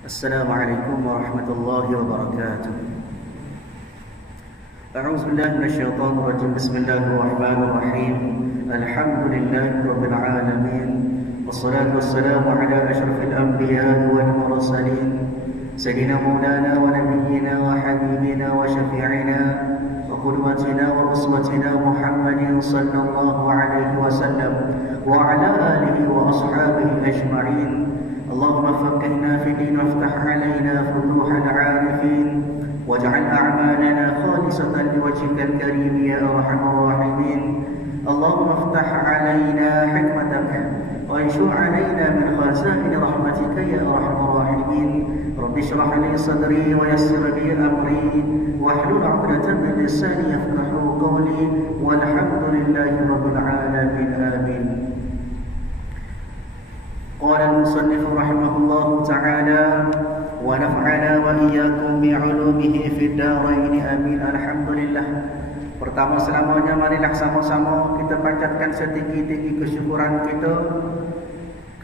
Assalamualaikum warahmatullahi wabarakatuh. A'udzu billahi minasyaitonir rajim. Bismillahirrahmanirrahim. Alhamdulillahi rabbil alamin. Wassalatu wassalamu ala asyrafil anbiya'i wal mursalin. Sayyidina Maulana wa nabiyyina wa habibina wa syafi'ina wa qudwatina wa uswatina Muhammadin sallallahu alaihi wasallam wa ala alihi wa ashabihi ajma'in. اللهم فقهنا في الدين وافتح علينا فتوح العارفين واجعل أعمالنا خالصة لوجهك الكريم يا أرحم الراحمين. اللهم افتح علينا حكمتك وانشر علينا من خزائن رحمتك يا أرحم الراحمين. رب اشرح لي صدري ويسر لي أمري واحلل عقدة من لساني يفقهوا قولي والحمد لله رب العالمين آمين. قال المصنف رحمه الله تعالى ونفعنا وإياكم بعلومه في الدارين آمين. Alhamdulillah. Pertama selamanya marilah sama-sama kita panjatkan setinggi-tinggi kesyukuran kita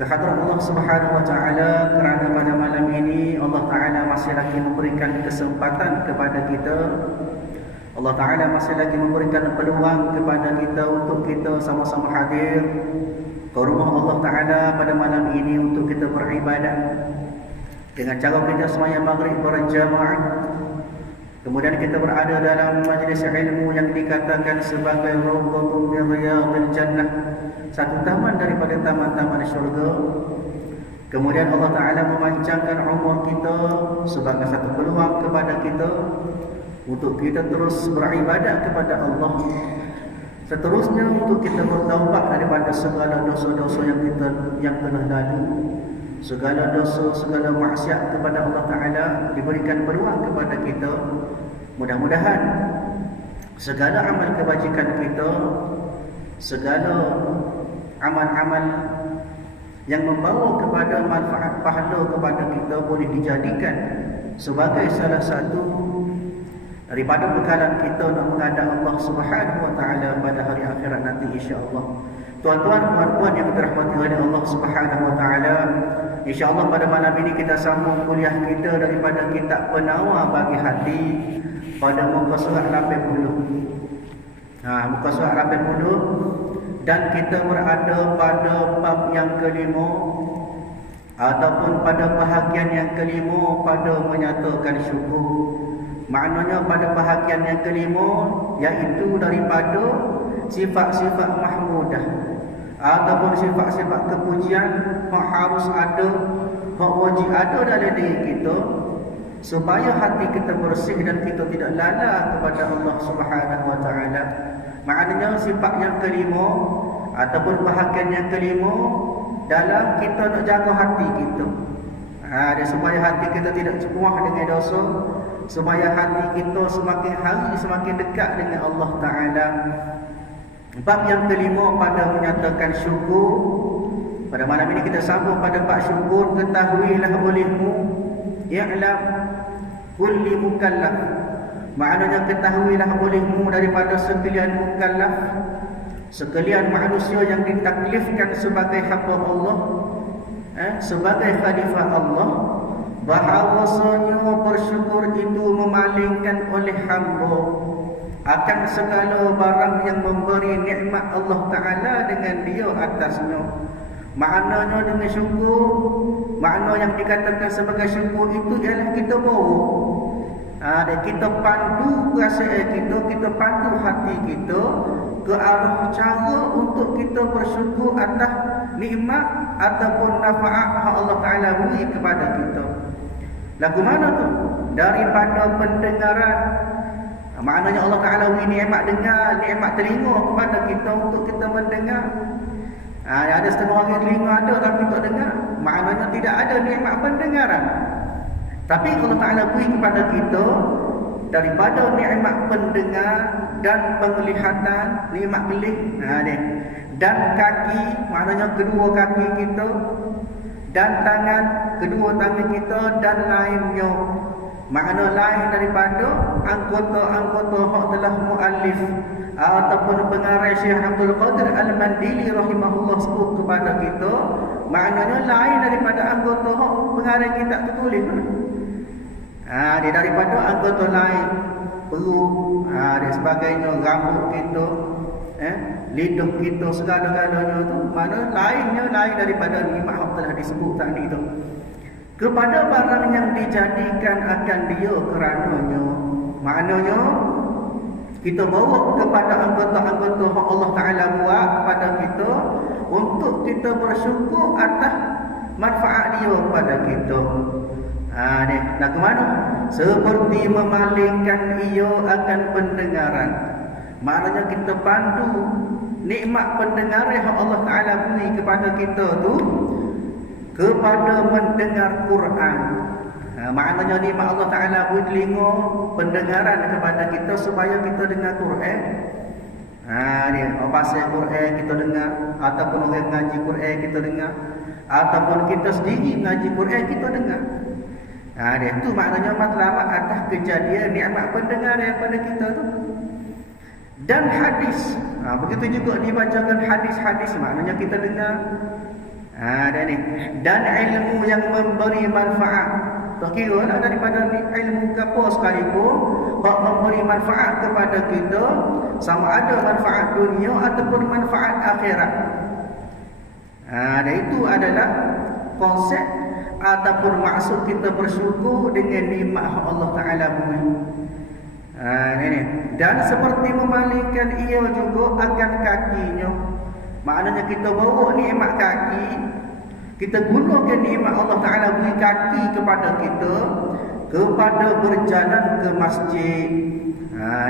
kehadrat Allah Subhanahu wa taala kerana pada malam ini Allah taala masih lagi memberikan kesempatan kepada kita. Allah taala masih lagi memberikan peluang kepada kita untuk kita sama-sama hadir ke rumah Allah Ta'ala pada malam ini untuk kita beribadat dengan cara kita sembahyang maghrib berjamaah. Kemudian kita berada dalam majlis ilmu yang dikatakan sebagai rawdatun min riyadil jannah, satu taman daripada taman-taman syurga. Kemudian Allah Ta'ala memanjangkan umur kita sebagai satu peluang kepada kita untuk kita terus beribadat kepada Allah. Seterusnya untuk kita bertaubat daripada segala dosa-dosa yang telah lalu, segala dosa, segala maksiat kepada Allah Ta'ala diberikan peluang kepada kita. Mudah-mudahan segala amal kebajikan kita, segala amal-amal yang membawa kepada manfaat pahala kepada kita boleh dijadikan sebagai salah satu daripada bekalan kita nak menghadap Allah Subhanahu wa taala pada hari akhirat nanti insya-Allah. Tuan-tuan, puan-puan yang dirahmati oleh Allah Subhanahu wa taala, insya-Allah pada malam ini kita sambung kuliah kita daripada kitab Penawar Bagi Hati pada muka surat 80. Muka surat 80 dan kita berada pada bab yang kelima ataupun pada bahagian yang kelima pada menyatakan syukur. Maknanya pada bahagian yang kelima iaitu daripada sifat-sifat mahmudah ataupun sifat-sifat kepujian yang harus ada, yang wajib ada dalam diri kita supaya hati kita bersih dan kita tidak lalai kepada Allah Subhanahu wa taala. Maknanya sifat yang kelima ataupun bahagian yang kelima dalam kita nak jaga hati kita. Supaya hati kita tidak cepuah dengan dosa, supaya hati kita semakin hari semakin dekat dengan Allah Ta'ala. Bab yang kelima pada menyatakan syukur. Pada malam ini kita sambung pada bab syukur. Ketahuilah olehmu, i'lam kulli mukallaf. Maknanya ketahuilah olehmu daripada sekalian mukallaf, sekalian manusia yang ditaklifkan sebagai hamba Allah, sebagai khalifah Allah, bahawasanya bersyukur itu memalingkan oleh hamba akan segala barang yang memberi nikmat Allah Ta'ala dengan dia atasnya. Maknanya dengan syukur, makna yang dikatakan sebagai syukur itu ialah kita bawa, dan kita pandu perasaan kita pandu hati kita ke arah cara untuk kita bersyukur atas nikmat ataupun nafaat yang Allah Ta'ala beri kepada kita. Lagu mana tu? Daripada pendengaran. Maknanya Allah Ta'ala beri nikmat dengar, nikmat telinga kepada kita untuk kita mendengar. Ada setengah orang telinga ada tapi tak dengar. Maknanya tidak ada nikmat pendengaran. Tapi Allah Ta'ala beri kepada kita daripada nikmat pendengar dan penglihatan, nikmat kelih. Dan kaki, maknanya kedua kaki kita, dan tangan, kedua tangan kita dan lainnya. Makna lain daripada anggota-anggota hak telah muallif ataupun pengarang Syekh Abdul Qadir Al-Mandili rahimahullah sebut kepada kita, maknanya lain daripada anggota pengarang kitab tertulis. Dia daripada anggota lain, perut, dan sebagainya, rambut kita, lidah kita, segala-galanya tu, mana lainnya lain daripada nikmat yang telah disebut tadi tu. Kepada barang yang dijadikan akan dia kerananya, maknanya kita bawa kepada anggota-anggota yang Allah Ta'ala buat kepada kita untuk kita bersyukur atas manfaat dia kepada kita. Ni, nak ke mana? Seperti memalingkan ia akan pendengaran. Maknanya kita pandu nikmat pendengaran yang Allah Ta'ala beri kepada kita tu kepada mendengar Quran. Maknanya nikmat Allah Ta'ala beri telinga pendengaran kepada kita supaya kita dengar Quran. Dia orang pasal Quran kita dengar, ataupun orang mengaji Quran kita dengar, ataupun kita sendiri mengaji Quran kita dengar. Dia tu maknanya matlamat atas kejadian nikmat pendengaran pada kita tu. Dan hadis, begitu juga dibacakan hadis-hadis, maknanya kita dengar. Dan ilmu yang memberi manfaat, tak kira lah daripada ilmu apa sekalipun, hak memberi manfaat kepada kita, sama ada manfaat dunia ataupun manfaat akhirat. Dan itu adalah konsep ataupun maksud kita bersyukur dengan nikmat Allah Ta'ala beri. Dan seperti memalingkan ia juga akan kakinya. Maknanya kita bawa nikmat kaki, kita gunakan nikmat Allah Ta'ala beri kaki kepada kita, kepada berjalan ke masjid.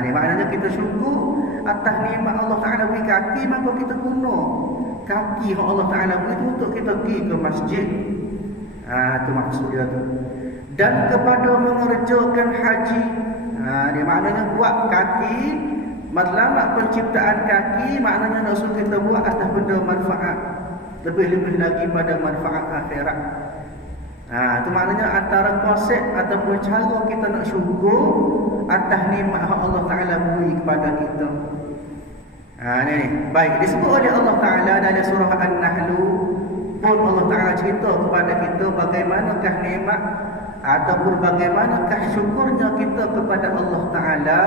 Ni maknanya kita syukur atas nikmat Allah Ta'ala beri kaki, maka kita guna kaki yang Allah Ta'ala beri untuk kita pergi ke masjid. Itu maksud dia tu. Dan kepada mengerjakan haji, dia maknanya buat kaki, matlamat penciptaan kaki, maknanya nak suruh kita buat atas benda manfaat, lebih-lebih lagi pada manfaat akhirat. Itu maknanya antara konsep ataupun cara kita nak syukur atas nikmat Allah Ta'ala beri kepada kita. Ni. Baik, disebut oleh Allah Ta'ala dalam surah An-Nahl pun Allah Ta'ala cerita kepada kita bagaimanakah nikmat ataupun bagaimanakah syukurnya kita kepada Allah Ta'ala.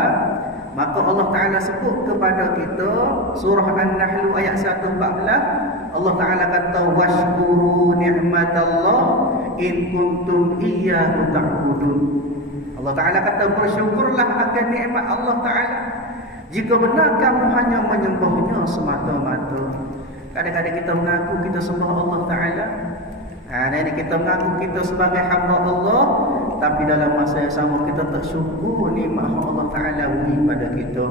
Maka Allah Ta'ala sebut kepada kita, surah An-Nahl ayat 114, Allah Ta'ala kata washkuru ni'matallah in kuntum iyyahu ta'budun. Allah Ta'ala kata bersyukurlah akan nikmat Allah Ta'ala jika benar kamu hanya menyembahnya semata-mata. Kadang-kadang kita mengaku kita sembah Allah Ta'ala, ini kita mengaku kita sebagai hamba Allah, tapi dalam masa yang sama kita tak syukur nikmat Allah Ta'ala beri pada kita.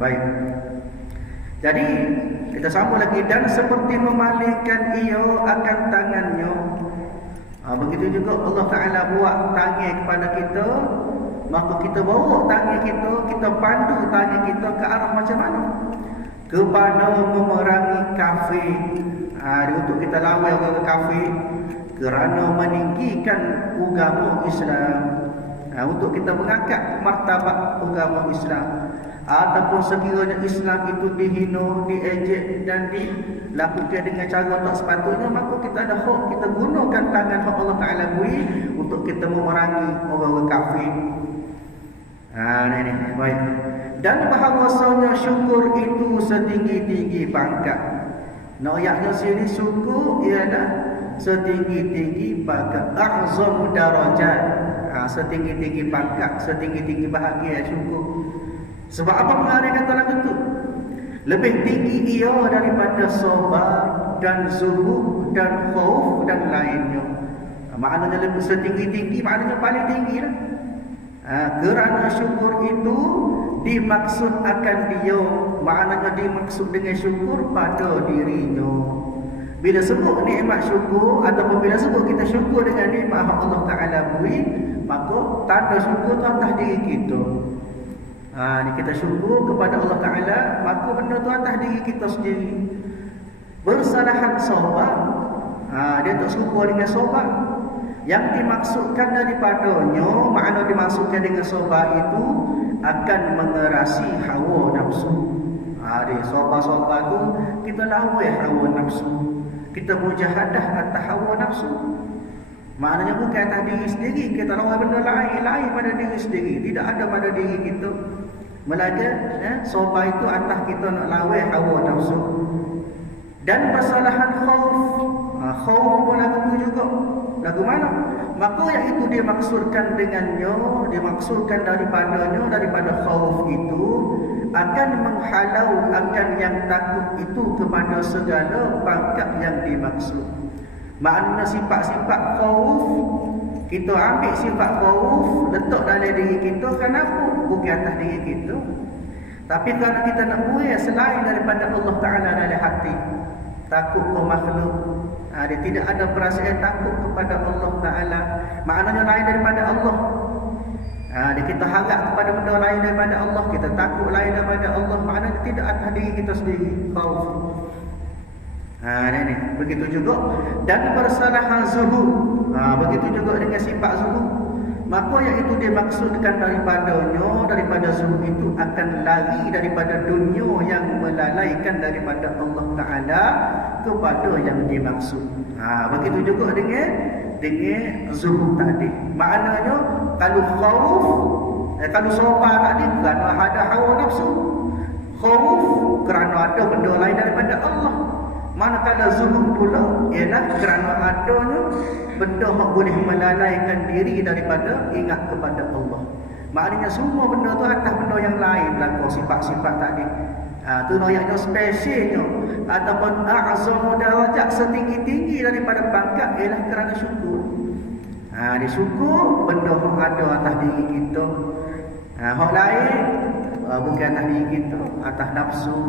Baik. Jadi kita sambung lagi, dan seperti memalingkan ia akan tangannya. Begitu juga Allah Ta'ala buat tangan kepada kita, maka kita bawa tangan kita pandu tangan kita ke arah macam mana? Kepada memerangi kafir. Untuk kita lawan orang kafir kerana meninggikan agama Islam, untuk kita mengangkat martabat agama Islam, ataupun sekiranya Islam itu dihina, diejek dan dilakukan dengan cara tak sepatutnya, maka kita ada hak kita gunakan tangan hak Allah Ta'ala beri untuk kita memerangi orang-orang kafir. Ini baik. Dan bahawasanya syukur itu setinggi-tinggi pangkat. Ayatnya sini syukur ialah setinggi-tinggi pangkat, a'zam darajat, setinggi-tinggi pangkat, setinggi-tinggi bahagia syukur. Sebab apa pengarang kata lagu tu? Lebih tinggi ia daripada sabar dan zuhud dan khauf dan lainnya. Maknanya lebih setinggi-tinggi, maknanya paling tinggi lah. Kerana syukur itu dimaksud akan dia, maknanya dimaksud dengan syukur pada dirinya. Bila sebut nikmat syukur ataupun bila sebut kita syukur dengan nikmat Allah Ta'ala beri, maka tanda syukur tu atas diri kita. Ni kita syukur kepada Allah Ta'ala, maka benda tu atas diri kita sendiri. Bersalahan sabar, dia tak syukur dengan sabar. Yang dimaksudkan daripadanya, makna dimaksudkan dengan sabar itu akan mengerasi hawa nafsu. Dia sopa-sopa tu kita lawan hawa nafsu. Kita mujahadah atas hawa nafsu. Maknanya bukan atas diri sendiri. Kita lawan benda lain pada diri sendiri. Tidak ada pada diri kita. Melainkan sopa itu atas kita nak lawan hawa nafsu. Dan persalahan khauf. Khauf pun lagu tu juga. Lagu mana? Maka yang itu dimaksudkan dengannya, dimaksudkan daripada khauf itu akan menghalau akan yang takut itu kepada segala pangkat yang dimaksud. Maknanya sifat-sifat khauf, kita ambil sifat khauf letak dalam diri kita, kenapa? Bukan atas diri kita, tapi kerana kita nak buat selain daripada Allah Ta'ala dalam hati. Takut ke makhluk, dia tidak ada perasaan takut kepada Allah Ta'ala, maknanya lain daripada Allah. Kita harap kepada benda lain daripada Allah, kita takut lain daripada Allah, maknanya tidak atas diri kita sendiri. Khauf. Ini begitu juga. Dan persalahan zuhud, begitu juga dengan sifat zuhud. Maka yang itu dimaksudkan daripada zuhud itu akan lari daripada dunia yang melalaikan daripada Allah Ta'ala kepada yang dimaksud. Begitu juga dengan zuhud tadi. Maknanya kalau khauf, kalau sopa tadi kerana ada hawa nafsu, khauf kerana ada benda lain daripada Allah. Manakala zuhud pula ialah kerana adanya benda yang boleh melalaikan diri daripada ingat kepada Allah. Maknanya semua benda tu atas benda yang lain berlaku sifat-sifat tadi. Tu ayatnya spesialnya ataupun a'zamu darajat, setinggi-tinggi daripada pangkat ialah kerana syukur. Dia syukur benda yang ada atas diri kita. Hak lain bukan atas diri kita, atas nafsu,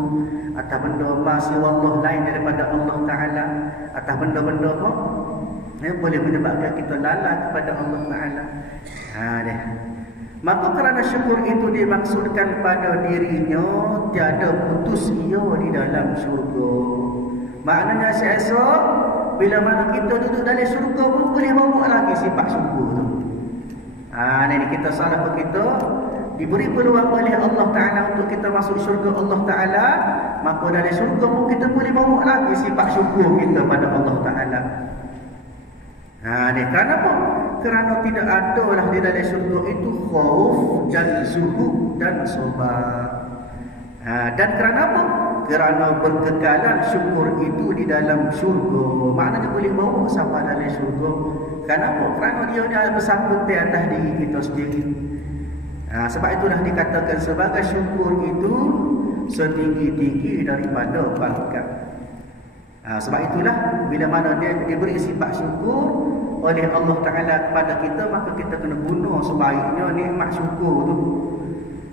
atas benda masih Allah lain daripada Allah Ta'ala, atas benda-benda apa yang boleh menyebabkan kita lalai kepada Allah Ta'ala. Maka kerana syukur itu dimaksudkan pada dirinya, tiada putus ia di dalam syurga. Maknanya seesok bila mana kita duduk dalam syurga pun boleh bawa lagi sifat syukur tu. Ini kita salah kita diberi peluang oleh Allah Ta'ala untuk kita masuk syurga Allah Ta'ala, maka dari syurga pun kita boleh bawa lagi sifat syukur kita pada Allah Ta'ala. Kerana apa? Kerana tidak ada lah di dalam syurga itu khauf dan zuhud dan sabar. Dan kerana apa? Kerana berkekalan syukur itu di dalam syurga. Maknanya boleh bawa sampai dalam syurga. Kenapa? Kerana dia ada bersambut di atas diri kita sendiri. Sebab itulah dikatakan sebagai syukur itu setinggi-tinggi daripada pangkat. Sebab itulah bila mana dia diberi sifat syukur oleh Allah Ta'ala kepada kita, maka kita kena guna sebaiknya nikmat syukur tu.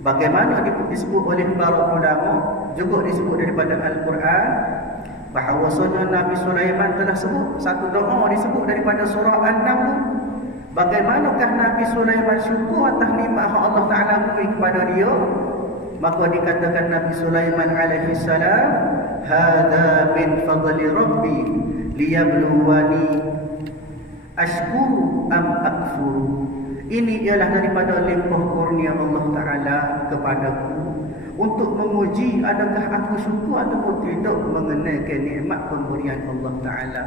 Bagaimana disebut oleh para ulama, juga disebut daripada Al-Quran, bahawasanya Nabi Sulaiman telah sebut satu doa disebut daripada surah An-Naml. Bagaimanakah Nabi Sulaiman syukur atas nikmat yang Allah Ta'ala beri kepada dia? Maka dikatakan Nabi Sulaiman alaihi salam, hadza min fadli rabbi liyabluwani ashkuru am akfuru. Ini ialah daripada limpah kurnia Allah Ta'ala kepadaku untuk menguji adakah aku syukur ataupun tidak mengenai nikmat pemberian Allah Ta'ala.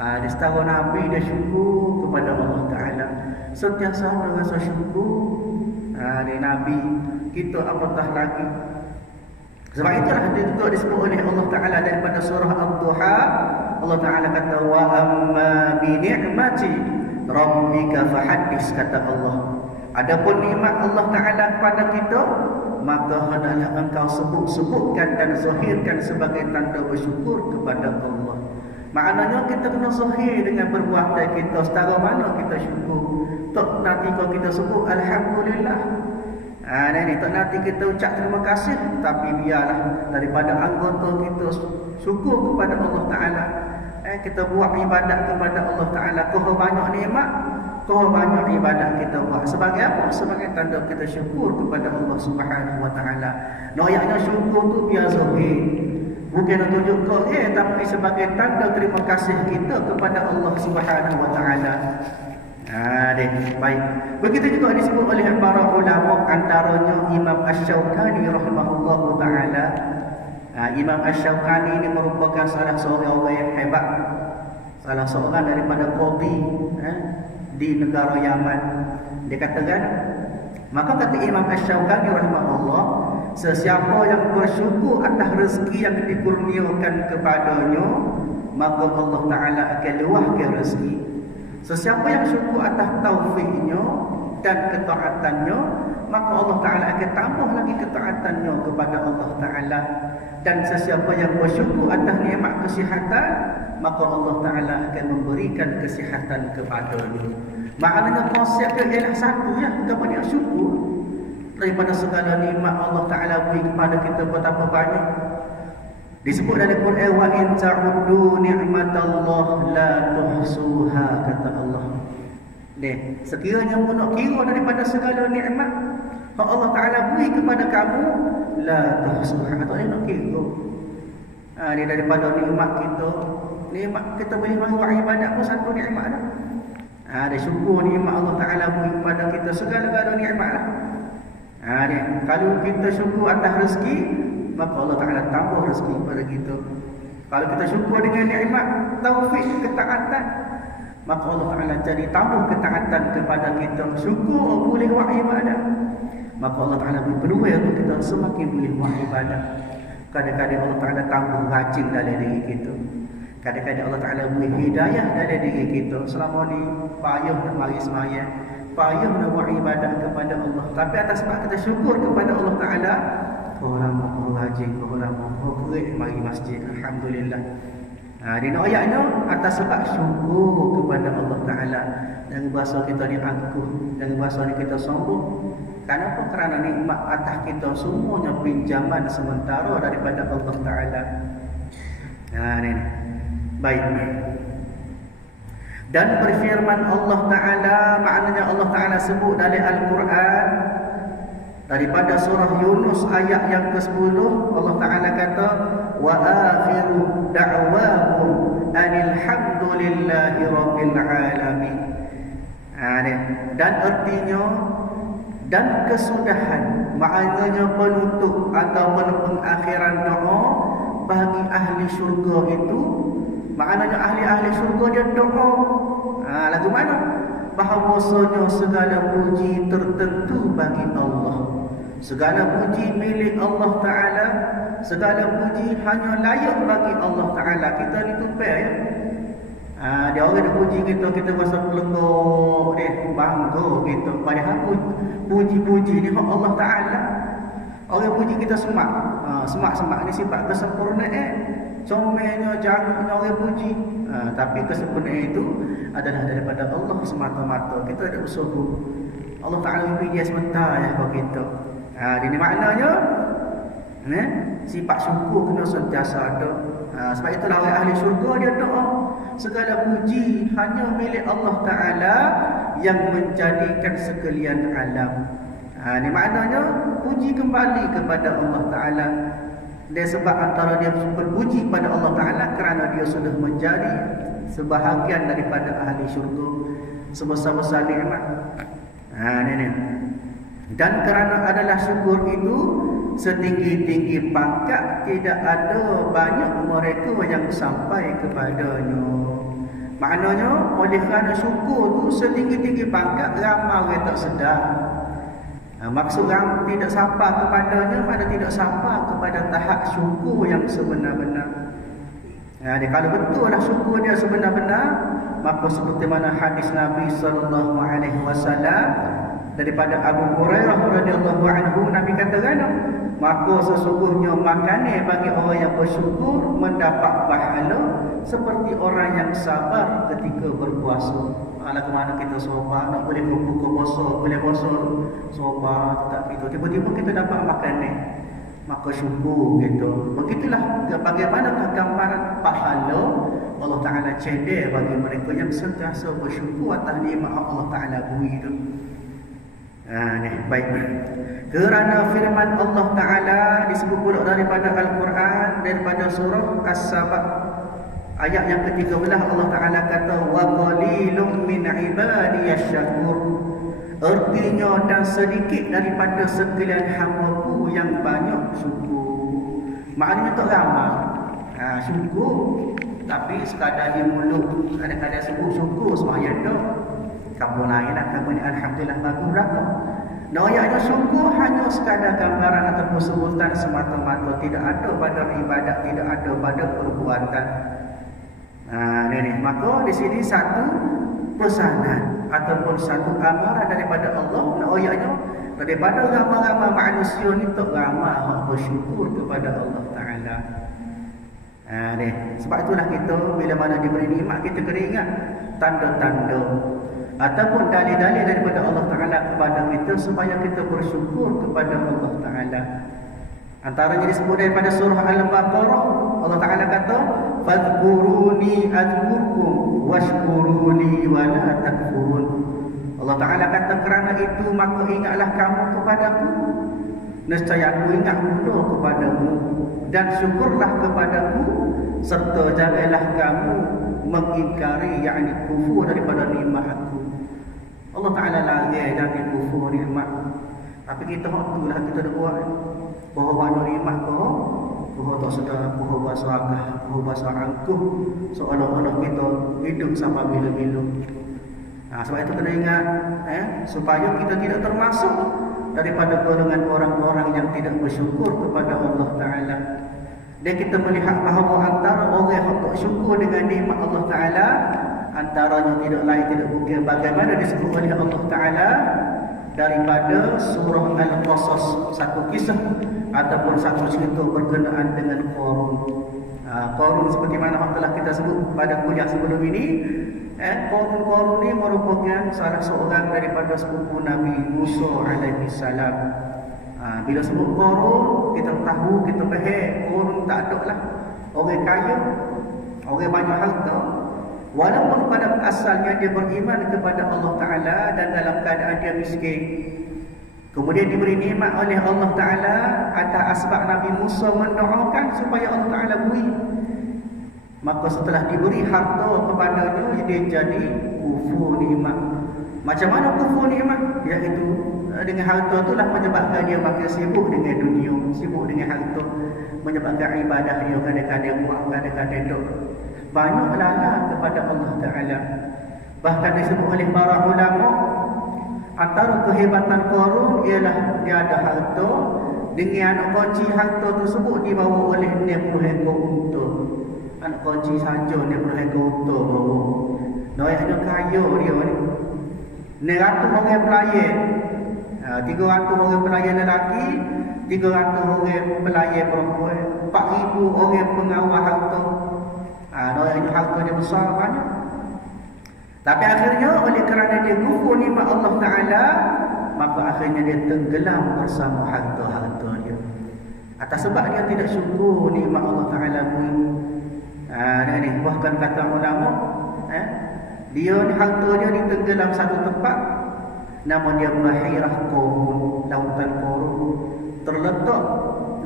Dia setara Nabi dia syukur kepada Allah Ta'ala, sentiasa ada rasa syukur. Dia Nabi kita apatah lagi. Sebab itulah dia juga disebut oleh Allah Ta'ala daripada surah Ad-Duha. Allah Ta'ala kata wa amma bi ni'mati rabbika fahaddis, kata Allah. Adapun nikmat Allah Ta'ala kepada kita, maka hendaklah engkau sebut-sebutkan dan zahirkan sebagai tanda bersyukur kepada Allah. Maknanya kita kena zahir dengan perbuatan kita, setara mana kita syukur. Tak nanti kalau kita sebut alhamdulillah, ini tak nanti kita ucap terima kasih, tapi biarlah daripada anggota kita syukur kepada Allah Ta'ala. Kita buat ibadat kepada Allah Ta'ala, kau banyak nikmat, kau banyak ibadat kita buat. Sebagai apa? Sebagai tanda kita syukur kepada Allah Subhanahu Wa Ta'ala. Noyaknya syukur tu biar zahir, bukan tunjuk kau tapi sebagai tanda terima kasih kita kepada Allah Subhanahu Wa Ta'ala. Baik. Begitu juga disebut oleh para ulama, antaranya Imam Asy-Syaukani rahimahullahu taala. Imam Asy-Syaukani ini merupakan salah seorang orang yang hebat, salah seorang daripada qadhi di negara Yaman. Dia katakan, maka kata Imam Asy-Syaukani rahimahullah, sesiapa yang bersyukur atas rezeki yang dikurniakan kepadanya, maka Allah Ta'ala akan luahkan rezeki. Sesiapa yang syukur atas taufiknya dan ketaatannya, maka Allah Ta'ala akan tambah lagi ketaatannya kepada Allah Ta'ala. Dan sesiapa yang bersyukur atas nikmat kesihatan, maka Allah Ta'ala akan memberikan kesihatan kepadanya. Maknanya konsepnya ialah satu, ya, kepada yang syukur daripada segala nikmat Allah Ta'ala beri kepada kita betapa banyak. Disebut dalam Quran, wa in ta'uddu ni'matallah la tuhsuha, kata Allah. Sekiranya kamu nak kira daripada segala nikmat yang Allah Ta'ala beri kepada kamu, la tuhsuha, tak boleh nak kira. Dia daripada nikmat kita boleh buat ibadat pun satu nikmat dah. Dia syukur nikmat Allah Ta'ala beri kepada kita segala-gala nikmat lah. Kalau kita syukur atas rezeki, maka Allah Ta'ala tambah rezeki kepada kita. Kalau kita syukur dengan nikmat taufik ketaatan, maka Allah Ta'ala jadi tambah ketaatan kepada kita. Syukur boleh buat ibadat, maka Allah Ta'ala beri peluang untuk kita semakin boleh buat ibadat. Kadang-kadang Allah Ta'ala tambah rajin dalam diri kita. Kadang-kadang Allah Ta'ala beri hidayah dalam diri kita. Selama ni payah nak mari sembahyang, payah nak buat ibadat kepada Allah, tapi atas sebab kita syukur kepada Allah Ta'ala, kau rajin, kau kering mari masjid, alhamdulillah. Di ayatnya atas sebab syukur kepada Allah Ta'ala. Jangan bahasa kita ni angkuh, jangan bahasa ni kita sombong. Kenapa? Kerana nikmat atas kita semuanya pinjaman sementara daripada Allah Ta'ala. Ini baik. Dan berfirman Allah Ta'ala, maknanya Allah Ta'ala sebut dalam Al-Quran daripada surah Yunus ayat yang ke-10, Allah Ta'ala kata, wa akhiru da'wahum anil hamdulillahi rabbil alamin. Dan artinya, dan kesudahan, maknanya penutup ataupun pengakhiran doa bagi ahli syurga itu, maknanya ahli-ahli syurga dia doa. Lagu mana? Bahawasanya segala puji tertentu bagi Allah, segala puji milik Allah Ta'ala, segala puji hanya layak bagi Allah Ta'ala. Kita ni tupai, ya. Dia orang dia puji kita, kita rasa pelenggok, dia bangga kita. Padahal puji-puji ni hak Allah Ta'ala. Orang puji kita semak, semak ni sifat kesempurnaan. Comelnya, jangknya orang puji, tapi kesempurnaan itu adalah daripada Allah semata-mata. Kita ada usaha, Allah Ta'ala beri dia sebentar ya bagi kita. Ini maknanya sifat syukur kena sentiasa ada. Sebab itulah orang ahli syurga dia doa, segala puji hanya milik Allah Ta'ala yang menjadikan sekalian alam. Ini maknanya puji kembali kepada Allah Ta'ala. Dia sebab antara dia berpuji kepada Allah Ta'ala kerana dia sudah menjadi sebahagian daripada ahli syurga, sebesar-besar nikmat. Ini. Dan kerana adalah syukur itu setinggi-tinggi pangkat, tidak ada banyak mereka yang sampai kepadanya. Maknanya oleh kerana syukur itu setinggi-tinggi pangkat, ramai orang tak sedar. Maksud yang tidak sapa kepadanya, mana tidak sapa kepada tahap syukur yang sebenar-benar. Kalau betul lah syukur dia sebenar-benar, maka seperti mana hadis Nabi SAW daripada Abu Hurairah radhiyallahu anhu, Nabi katakan, maka sesungguhnya makanan bagi orang yang bersyukur mendapat pahala seperti orang yang sabar ketika berpuasa. Lagu mana kita sabar, nak boleh buka puasa, boleh puasa sabar, tak gitu. Tiba-tiba kita dapat makanan, maka syukur gitu. Begitulah bagaimana gambaran pahala Allah Ta'ala cedek bagi mereka yang sentiasa bersyukur atas nikmat Allah Ta'ala beri itu. Baik. Kerana firman Allah Ta'ala disebut pula daripada Al-Quran, daripada surah As-Saba ayat yang ke-13, Allah Ta'ala kata, wa qalilum min ibadiyas syakur. Artinya dan sedikit daripada sekalian hamba-Ku yang banyak syukur. Maknanya tak ramai. Syukur tapi sekadar di mulut kadang-kadang sebut syukur sembahyang dah. Kamu lain lah, kamu ni alhamdulillah bagus berapa. Noyaknya syukur hanya sekadar gambaran ataupun sebutan semata-mata, tidak ada pada ibadat, tidak ada pada perbuatan. Ini maka di sini satu pesanan ataupun satu amaran daripada Allah. Noyaknya daripada ramai-ramai manusia ni tak ramai yang bersyukur kepada Allah Taala. Sebab itulah kita bila mana diberi nikmat kita kena ingat tanda-tanda ataupun dalil-dalil daripada Allah Ta'ala kepada kita supaya kita bersyukur kepada Allah Ta'ala. Antaranya disebut daripada surah Al-Baqarah, Allah Ta'ala kata fadhkuruni azkurkum washkuruni wala takfurun. Allah Ta'ala kata kerana itu maka ingatlah kamu kepadaku, nescaya aku ingat pula kepadamu, dan syukurlah kepadaku, serta janganlah kamu mengingkari, yakni kufur daripada nikmat aku. Allah Ta'ala larang jangan kufur nikmat. Tapi kita itulah kita dah buat. Bahawa banyak nikmat kau tak sedar, kau bahasa agah, kau bahasa angkuh, seolah-olah kita hidup sampai bila-bila. Sebab itu kena ingat supaya kita tidak termasuk daripada golongan orang-orang yang tidak bersyukur kepada Allah Ta'ala. Dan kita melihat bahawa antara orang yang tak syukur dengan nikmat Allah Ta'ala, antaranya tidak lain tidak bukan bagaimana disebut oleh Allah Ta'ala daripada surah Al-Qasas, satu kisah ataupun satu cerita berkenaan dengan Qarun. Qarun seperti mana yang telah kita sebut pada kuliah sebelum ini, Qarun ini merupakan salah seorang daripada sepupu Nabi Musa alaihi salam. Bila sebut Qarun, kita tahu, kita faham Qarun tak ada lah orang kaya, orang banyak harta. Walaupun pada asalnya dia beriman kepada Allah Ta'ala dan dalam keadaan dia miskin, kemudian diberi nikmat oleh Allah Ta'ala atas asbab Nabi Musa mendoakan supaya Allah Ta'ala beri. Maka setelah diberi harta kepadanya, dia jadi kufur nikmat. Macam mana kufur nikmat? Iaitu dengan harta itulah menyebabkan dia makin sibuk dengan dunia, sibuk dengan harta, menyebabkan ibadah dia kadang-kadang buat, kadang-kadang dok banyak lalai kepada Allah Ta'ala. Bahkan disebut oleh para ulama, antara kehebatan Qarun ialah dia ada harta, dengan kunci harta tersebut dibawa oleh 60 ekor unta. Anak kunci saja 60 ekor unta bawa. Noyaknya kaya dia ni. 900 orang pelayan, 300 orang pelayan lelaki, 300 orang pelayan perempuan, 4,000 orang pengawal harta. Noyaknya harta dia besar banyak. Tapi akhirnya oleh kerana dia kufur nikmat Allah Ta'ala, maka akhirnya dia tenggelam bersama harta-harta dia. Atas sebab dia tidak syukur nikmat Allah Ta'ala pun. Ni bahkan kata ulama, dia ni harta dia ditenggelam satu tempat, nama dia Bahirah Qarun, lautan Qarun, terletak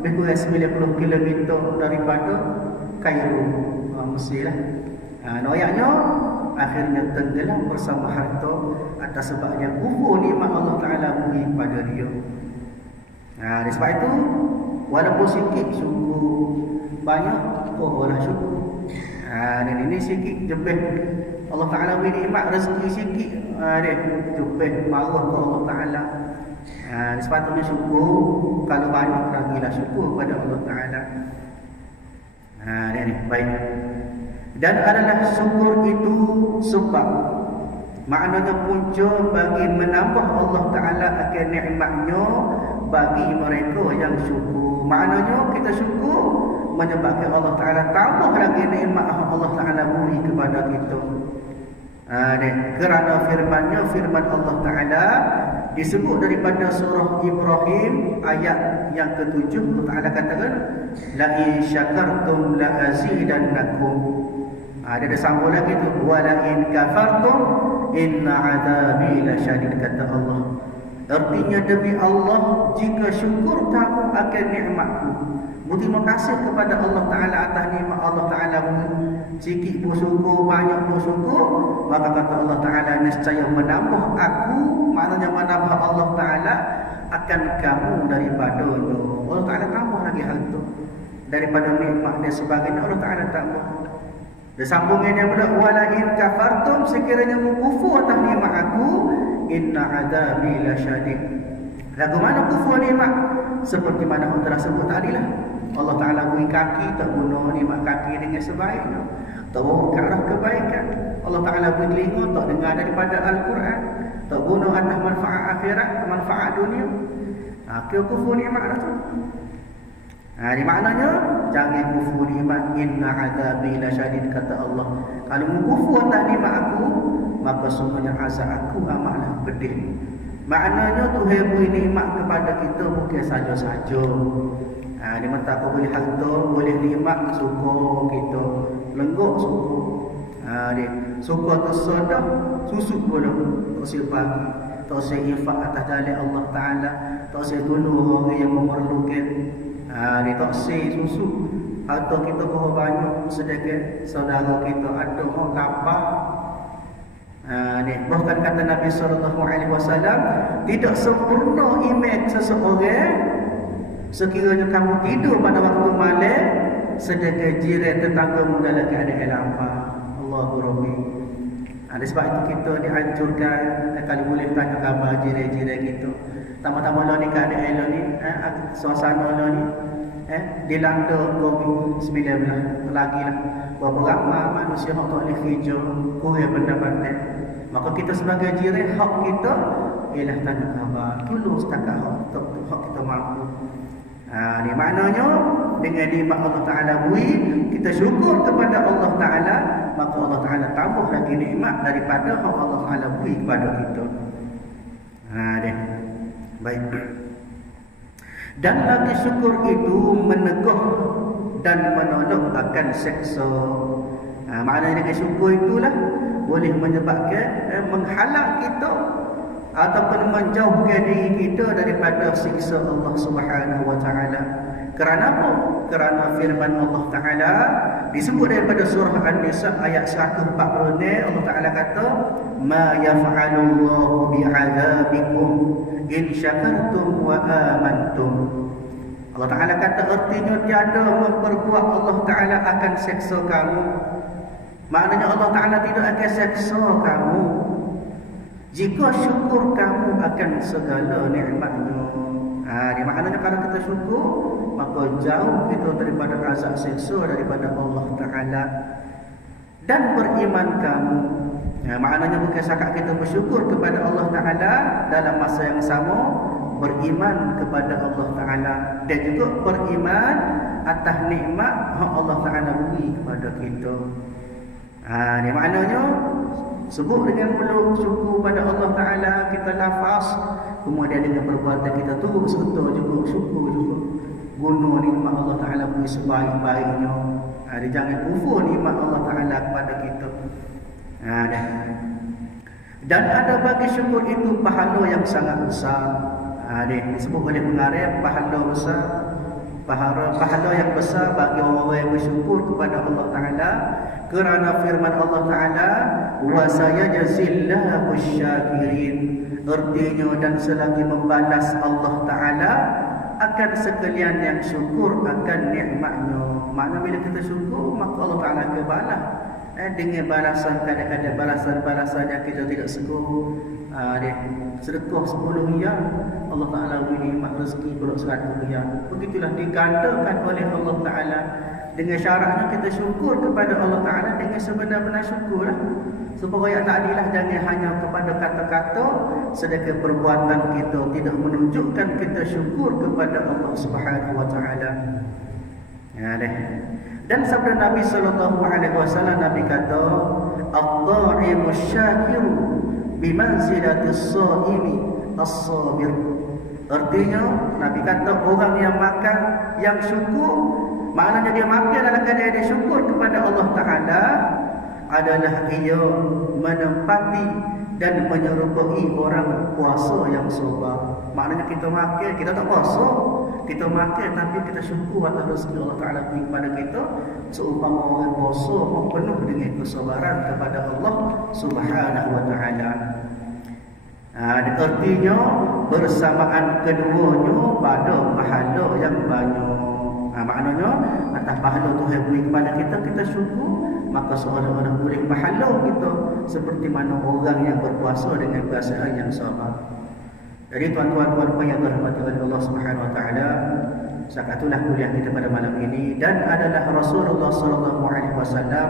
lebih kurang 90 km daripada Kairo, Mesir lah. Noyaknya akhirnya tenggelam bersama harta atas sebab dia kufur nikmat Allah Ta'ala beri pada dia. Sebab itu walaupun sikit syukur, banyak lah syukur. Dan ini sikit jebeh Allah Ta'ala beri nikmat rezeki sikit, dia jebeh marah ke Allah Ta'ala. Sepatutnya syukur, kalau banyak lagi lah syukur pada Allah Ta'ala. Ni baik. Dan adalah syukur itu sebab, maknanya punca bagi menambah Allah Ta'ala akan nikmatnya bagi mereka yang syukur. Maknanya kita syukur menyebabkan Allah Ta'ala tambah lagi nikmat Allah Ta'ala beri kepada kita. Kerana firman Allah Ta'ala disebut daripada surah Ibrahim ayat yang ke-7, Allah Ta'ala katakan la in syakartum la azidannakum. Dia ada sambung lagi tu, wala in kafartum inna adabi lasyadid, kata Allah. Artinya demi Allah, jika syukur kamu akan nikmatku, berterima kasih kepada Allah Ta'ala atas nikmat Allah Ta'ala, sikit bersyukur, banyak bersyukur, maka kata Allah Ta'ala, nescaya menambah aku, maknanya menambah Allah Ta'ala akan kamu daripadanya. Allah Ta'ala tambah lagi hal itu daripada nikmat dan sebagainya. Allah Ta'ala tambah. Dia sambungin yang pula, walain kafartum, sekiranya mengkufur atas nikmat aku, inna azabi lasyadid. Lagu mana kufur nikmat? Seperti mana Allah telah sebut tadi lah. Allah Ta'ala beri kaki, tak guna nikmat kaki dengan sebaiknya, tak bawa ke arah kebaikan. Allah Ta'ala beri telinga, tak dengar daripada Al-Quran, tak guna atas manfaat akhirat, manfaat dunia. Kira kufur nikmat lah tu. Ini maknanya, jangan kufur nikmat. Inna azabi lasyadid, kata Allah. Kalau mengkufur atas nikmat aku, maka sungguhnya azab aku amatlah pedih. Maknanya Tuhan beri nikmat kepada kita bukan saja-saja. Dia minta kau boleh harta, boleh nikmat, syukur kita. Lenggok syukur. Dia syukur tu sedap, susuk pula. Tak usah pagi, tak usah infak atas jalan Allah Ta'ala, tak usah tolong orang yang memerlukan. Dia tak usah susuk. Harta kita berapa banyak, sedekah saudara kita ada orang lapar. Bahkan kata Nabi SAW, tidak sempurna iman seseorang sekiranya kamu tidur pada waktu malam sedangkan jiran tetanggamu dalam keadaan lapar. Allahu Rabbi. Ada sebab itu kita dianjurkan kalau boleh tanya khabar jiran-jiran kita. Tama-tama lah ni keadaan lah ni, suasana lah ni, dilanda COVID-19 lagi lah. Berapa ramai manusia yang tak boleh kerja, kurang pendapatan. Maka kita sebagai jiran, hak kita ialah tanya khabar. Tolong setakat hak kita mampu. Ini maknanya dengan nikmat Allah Ta'ala beri, kita syukur kepada Allah Ta'ala, maka Allah Ta'ala tambah lagi nikmat daripada hak Allah Ta'ala beri kepada kita. Baik. Dan lagi syukur itu meneguh dan menolak akan seksa. Maknanya dengan syukur itulah boleh menyebabkan menghalang kita ataupun menjauhkan diri kita daripada siksa Allah Subhanahu wa Ta'ala. Kerana apa? Kerana firman Allah Ta'ala disebut daripada surah An-Nisa ayat 146. Allah Ta'ala kata, ma yaf'alullahu bi'adzabikum in syakartum wa amantum. Allah Ta'ala kata, artinya tiada memperbuat Allah Ta'ala akan seksa kamu. Maknanya Allah Ta'ala tidak akan seksa kamu jika syukur kamu akan segala nikmatnya. Dia maknanya kalau kita syukur, maka jauh kita daripada azab seksa daripada Allah Ta'ala. Dan beriman kamu, maknanya bukan sakat kita bersyukur kepada Allah Ta'ala, dalam masa yang sama beriman kepada Allah Ta'ala, dan juga beriman atas nikmat yang Allah Ta'ala beri kepada kita. Ini maknanya sebut dengan mulut syukur pada Allah Ta'ala, kita lafaz, kemudian dengan perbuatan kita turut serta juga syukur juga, guna nikmat Allah Ta'ala beri sebaik-baiknya. Dia jangan kufur nikmat Allah Ta'ala kepada kita. Dan ada bagi syukur itu pahala yang sangat besar. Dia disebut oleh pengarang pahala besar, pahala yang besar bagi orang-orang yang bersyukur kepada Allah Ta'ala. Kerana firman Allah Ta'ala, wa sayajzillahu syakirin, artinya dan selagi membalas Allah Ta'ala akan sekalian yang syukur akan nikmatnya. Maknanya bila kita syukur, maka Allah Ta'ala akan balas dengan balasan, kadang-kadang balasan-balasan yang kita tidak syukur. Sedekah 10 riyal, Allah Ta'ala beri nikmat rezeki pula 100 riyal. Begitulah digandakan oleh Allah Ta'ala. Dengan syaratnya kita syukur kepada Allah Ta'ala dengan sebenar-benar syukurlah. Supaya takdilah jangan hanya kepada kata-kata, sedangkan perbuatan kita tidak menunjukkan kita syukur kepada Allah Subhanahu wa Ta'ala. Dan sabda Nabi SAW, Nabi kata, at-ta'imu syakiru bimanzilatis shaimi as-sabir. Artinya Nabi kata, orang yang makan yang syukur, maknanya dia makan dalam keadaan dia syukur kepada Allah Ta'ala, adalah ia menempati dan menyerupai orang puasa yang sabar. Maknanya kita makan, kita tak puasa, kita makan tapi kita syukur atas rezeki Allah Ta'ala beri kepada kita, seumpama orang puasa penuh dengan kesabaran kepada Allah Subhanahu wa Ta'ala. Artinya bersamaan keduanya pada pahala yang banyak. Maknanya atas pahala Tuhan beri kepada kita, kita syukur, maka seolah-olah boleh pahala kita seperti mana orang yang berpuasa dengan perasaan yang sabar. Jadi tuan-tuan puan-puan yang dirahmati oleh Allah Subhanahu wa Ta'ala, sakatulah kuliah kita pada malam ini, dan adalah Rasulullah sallallahu alaihi wasallam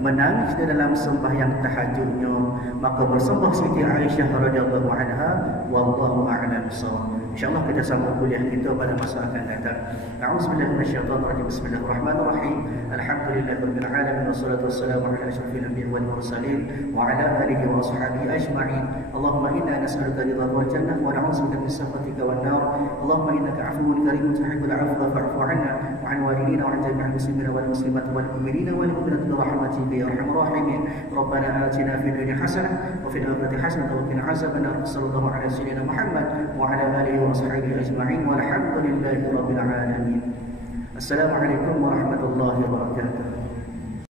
menangis di dalam sembahyang tahajudnya, maka bersembah Siti Aisyah radhiyallahu anha, wallahu a'lam bissawab. InsyaAllah kita sambung kuliah kita pada masa akan datang. A'udzubillahi minasyaitonirrajim. Bismillahirrahmanirrahim. Alhamdulillahirabbil alamin wassalatu wassalamu ala asyrafil anbiya'i wal mursalin wa ala alihi wa ashabihi ajma'in. Allahumma inna nas'aluka ridha wal jannah wa na'udzubika min sakhatika wan nar. Allahumma innaka 'afuwwun karimun tuhibbul 'afwa fa'fu 'anna wa 'an walidina wa 'an jami'il muslimina wal muslimat wal mu'minina wal mu'minat bi rahmatika ya arhamar rahimin. Rabbana atina fid dunya hasanah wa fil akhirati hasanah wa qina azabannar. Sallallahu ala sayyidina Muhammad wa ala alihi وصحبه أجمعين والحمد لله رب العالمين. السلام عليكم ورحمة الله وبركاته.